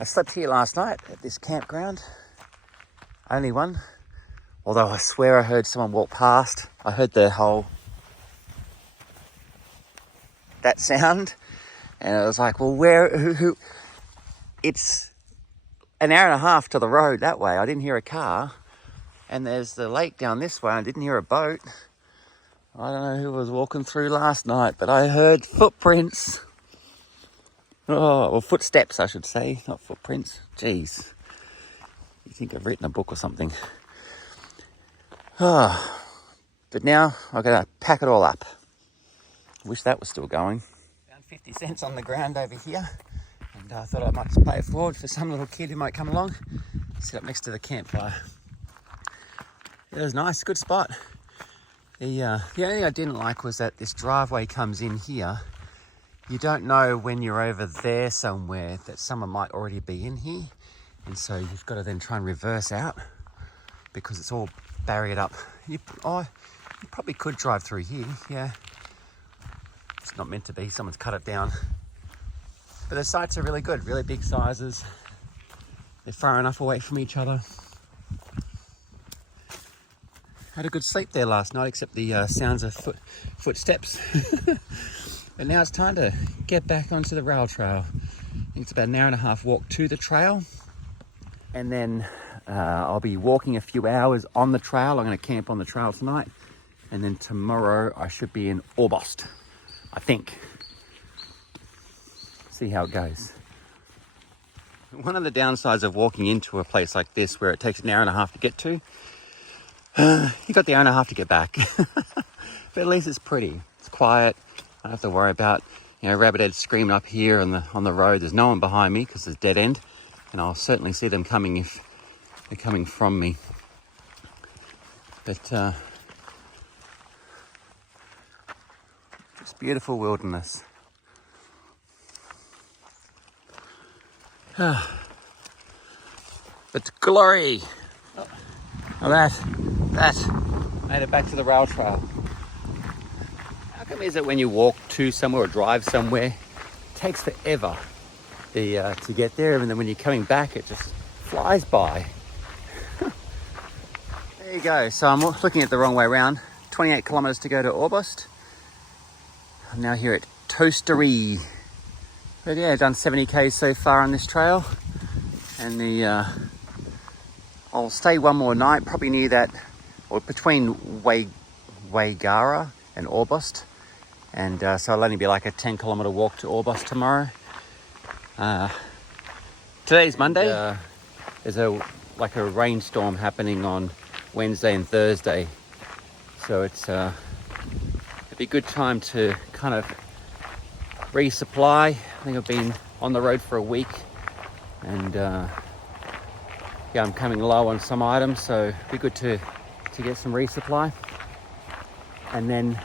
I slept here last night at this campground. Only one. Although I swear I heard someone walk past. I heard the whole... that sound. And I was like, well, who? It's an hour and a half to the road that way. I didn't hear a car. And there's the lake down this way. I didn't hear a boat. I don't know who was walking through last night, but I heard footprints. Oh, well, footsteps, I should say, not footprints. Jeez. You think I've written a book or something. Oh, but now I've got to pack it all up. Wish that was still going. Found 50 cents on the ground over here. And I thought I might just pay it forward for some little kid who might come along. Sit up next to the campfire. It was nice, good spot. The only thing I didn't like was that this driveway comes in here. You don't know when you're over there somewhere that someone might already be in here. And so you've got to then try and reverse out because it's all barriered up. You probably could drive through here, yeah. It's not meant to be, someone's cut it down. But the sites are really good, really big sizes. They're far enough away from each other. Had a good sleep there last night, except the sounds of footsteps. But now it's time to get back onto the rail trail. I think it's about an hour and a half walk to the trail. And then I'll be walking a few hours on the trail. I'm going to camp on the trail tonight. And then tomorrow I should be in Orbost, I think. See how it goes. One of the downsides of walking into a place like this where it takes an hour and a half to get to, you got the hour and a half to get back. But at least it's pretty. It's quiet. I don't have to worry about, rabbit-heads screaming up here on the road. There's no one behind me because it's dead end. And I'll certainly see them coming if they're coming from me. But just beautiful wilderness. But glory! Oh, that made it back to the rail trail. How come is it when you walk to somewhere or drive somewhere, it takes forever to get there, and then when you're coming back, it just flies by. There you go. So I'm looking at the wrong way around. 28 kilometers to go to Orbost. I'm now here at Toastery. But yeah, I've done 70 k's so far on this trail, and I'll stay one more night, probably near that, or between Waigara and Orbost. And so it'll only be like a 10 kilometer walk to Orbost tomorrow. Today's Monday. There's a rainstorm happening on Wednesday and Thursday. So it'd be a good time to kind of resupply. I think I've been on the road for a week, and I'm coming low on some items, so it'd be good to get some resupply, and then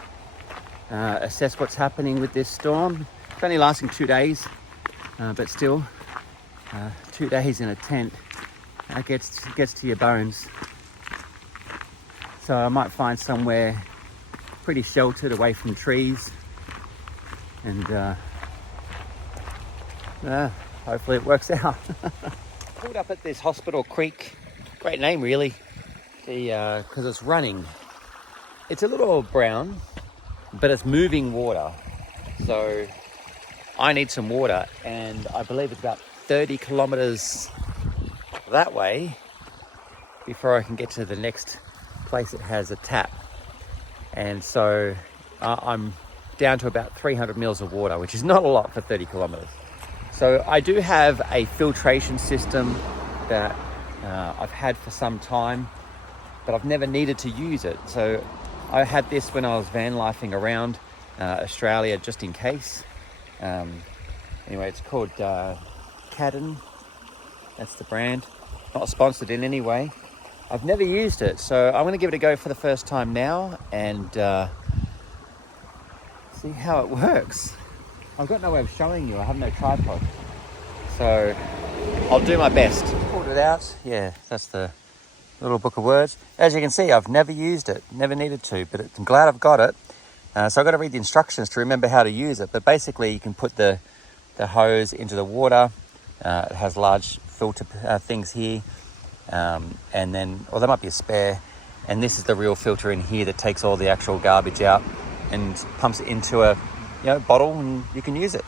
assess what's happening with this storm. It's only lasting 2 days, but still, 2 days in a tent, it gets to your bones. So I might find somewhere pretty sheltered away from trees, and hopefully it works out. Pulled up at this Hospital Creek. Great name, really, because it's running. It's a little brown, but it's moving water. So I need some water, and I believe it's about 30 kilometers that way before I can get to the next place that has a tap. And so I'm down to about 300 mils of water, which is not a lot for 30 kilometers. So I do have a filtration system that I've had for some time, but I've never needed to use it. So I had this when I was van lifing around Australia, just in case. Anyway, it's called Cadden. That's the brand. Not sponsored in any way. I've never used it, so I'm going to give it a go for the first time now and see how it works. I've got no way of showing you. I have no tripod, so I'll do my best. Pulled it out. Yeah, that's the little book of words. As you can see, I've never used it, never needed to, but I'm glad I've got it. So I've got to read the instructions to remember how to use it. But basically, you can put the hose into the water, It has large filter things here, and then, or there might be a spare, and this is the real filter in here that takes all the actual garbage out and pumps it into a bottle, and you can use it.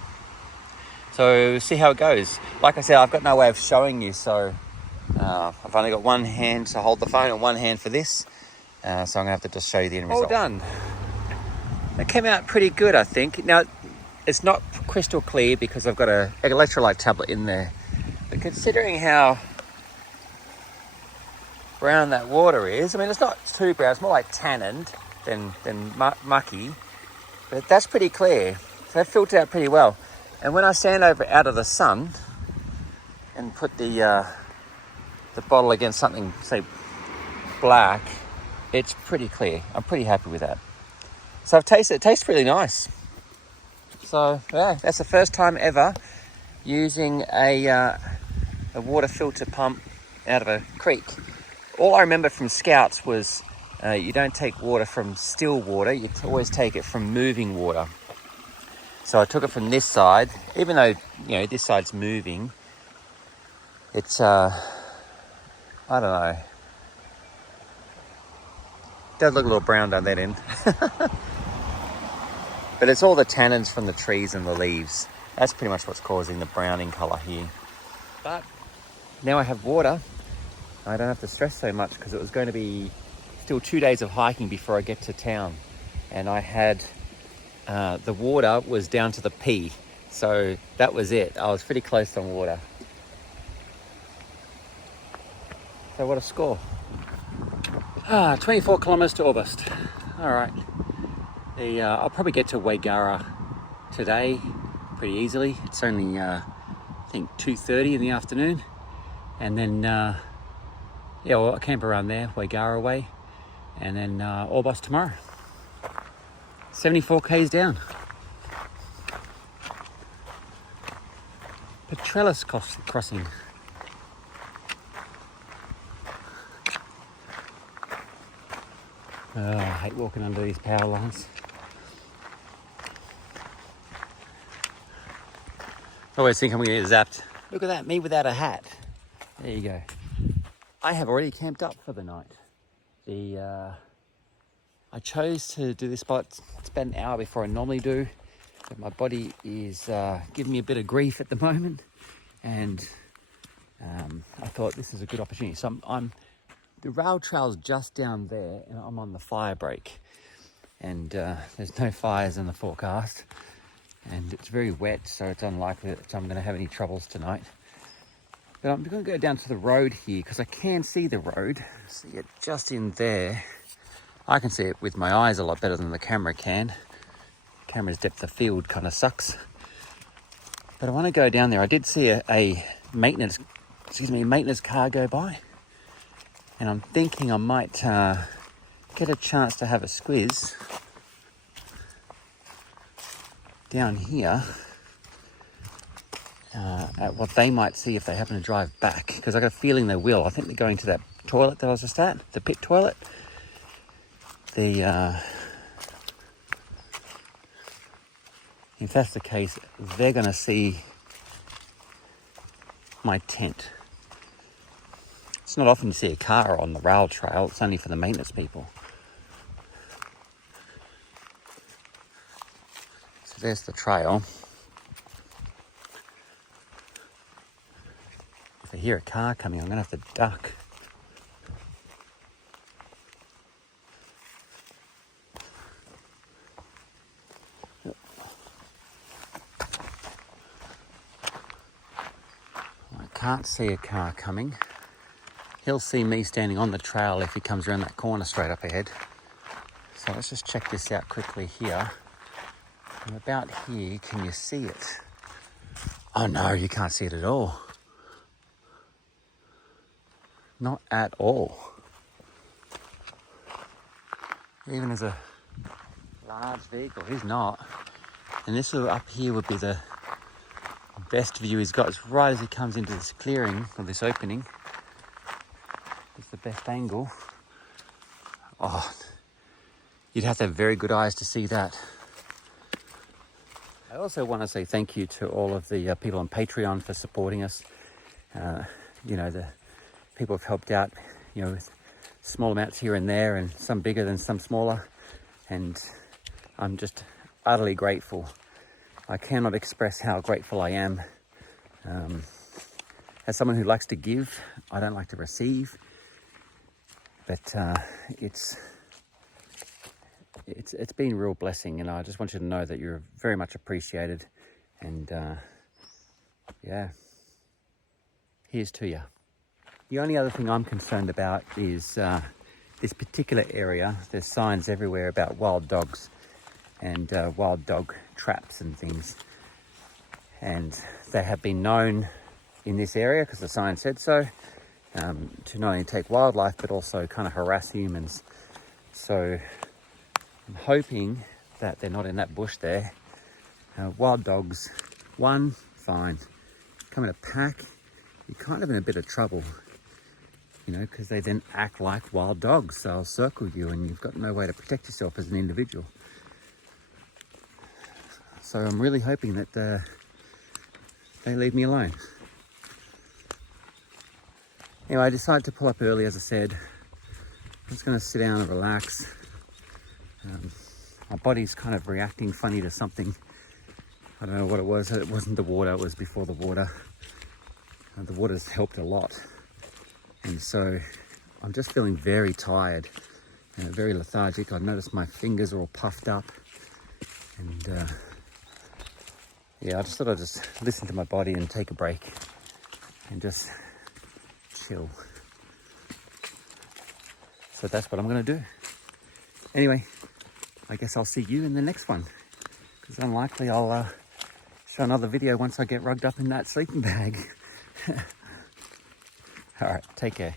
So see how it goes. Like I said, I've got no way of showing you, so I've only got one hand to hold the phone and one hand for this, so I'm gonna have to just show you the end result. All done. It came out pretty good, I think. Now, it's not crystal clear because I've got an electrolyte tablet in there, but considering how brown that water is, I mean, it's not too brown, it's more like tanned than mucky, but that's pretty clear. So that filtered out pretty well. And when I stand out of the sun and put the bottle against something, say, black, it's pretty clear. I'm pretty happy with that. So I've tasted it. It tastes really nice. So yeah, that's the first time ever using a water filter pump out of a creek. All I remember from Scouts was you don't take water from still water, you always take it from moving water. So I took it from this side, even though this side's moving. It's I don't know. It does look a little brown down that end. But it's all the tannins from the trees and the leaves. That's pretty much what's causing the browning colour here. But now I have water. I don't have to stress so much because it was going to be still 2 days of hiking before I get to town. And I had, the water was down to the pee. So that was it. I was pretty close on water. So what a score. 24 kilometres to August. All right. I'll probably get to Waigara today pretty easily. It's only, I think, 2:30 in the afternoon. And then, I'll camp around there, Waigara way. And then August tomorrow. 74 k's down. Petrellis crossing. Oh, I hate walking under these power lines. I always think I'm going to get zapped. Look at that, me without a hat. There you go. I have already camped up for the night. I chose to do this spot. It's about an hour before I normally do. But my body is giving me a bit of grief at the moment. And I thought this is a good opportunity. So the rail trail's just down there and I'm on the fire break. And there's no fires in the forecast. And it's very wet, so it's unlikely that I'm going to have any troubles tonight. But I'm going to go down to the road here because I can see the road. See it just in there. I can see it with my eyes a lot better than the camera can. Camera's depth of field kind of sucks. But I want to go down there. I did see a maintenance car go by. And I'm thinking I might get a chance to have a squiz down here at what they might see if they happen to drive back, because I got a feeling they will. I think they're going to that toilet that I was just at, the pit toilet. If that's the case, they're going to see my tent. It's not often you see a car on the rail trail. It's only for the maintenance people. So there's the trail. If I hear a car coming, I'm going to have to duck. I can't see a car coming. He'll see me standing on the trail if he comes around that corner straight up ahead. So let's just check this out quickly here. And about here, can you see it? Oh no, you can't see it at all. Not at all. Even as a large vehicle, he's not. And this up here would be the best view he's got. It's right as he comes into this clearing, or this opening. It's the best angle. Oh, you'd have to have very good eyes to see that. I also want to say thank you to all of the people on Patreon for supporting us. You know, the people have helped out, you know, with small amounts here and there, and some bigger than some smaller. And I'm just utterly grateful. I cannot express how grateful I am. As someone who likes to give, I don't like to receive. But it's been a real blessing, and I just want you to know that you're very much appreciated. And yeah, here's to you. The only other thing I'm concerned about is this particular area. There's signs everywhere about wild dogs and wild dog traps and things. And they have been known in this area, because the sign said so, to not only take wildlife but also kind of harass humans. So I'm hoping that they're not in that bush there. Wild dogs, one, fine. Come in a pack, you're kind of in a bit of trouble, you know, because they then act like wild dogs. They'll circle you and you've got no way to protect yourself as an individual. So I'm really hoping that they leave me alone. Anyway, I decided to pull up early, as I said. I'm just going to sit down and relax. My body's kind of reacting funny to something. I don't know what it was. It wasn't the water, it was before the water. The water's helped a lot. And so I'm just feeling very tired and very lethargic. I've noticed my fingers are all puffed up. And yeah, I just thought I'd just listen to my body and take a break and just chill. So that's what I'm going to do. Anyway, I guess I'll see you in the next one, because unlikely I'll show another video once I get rugged up in that sleeping bag. All right, take care.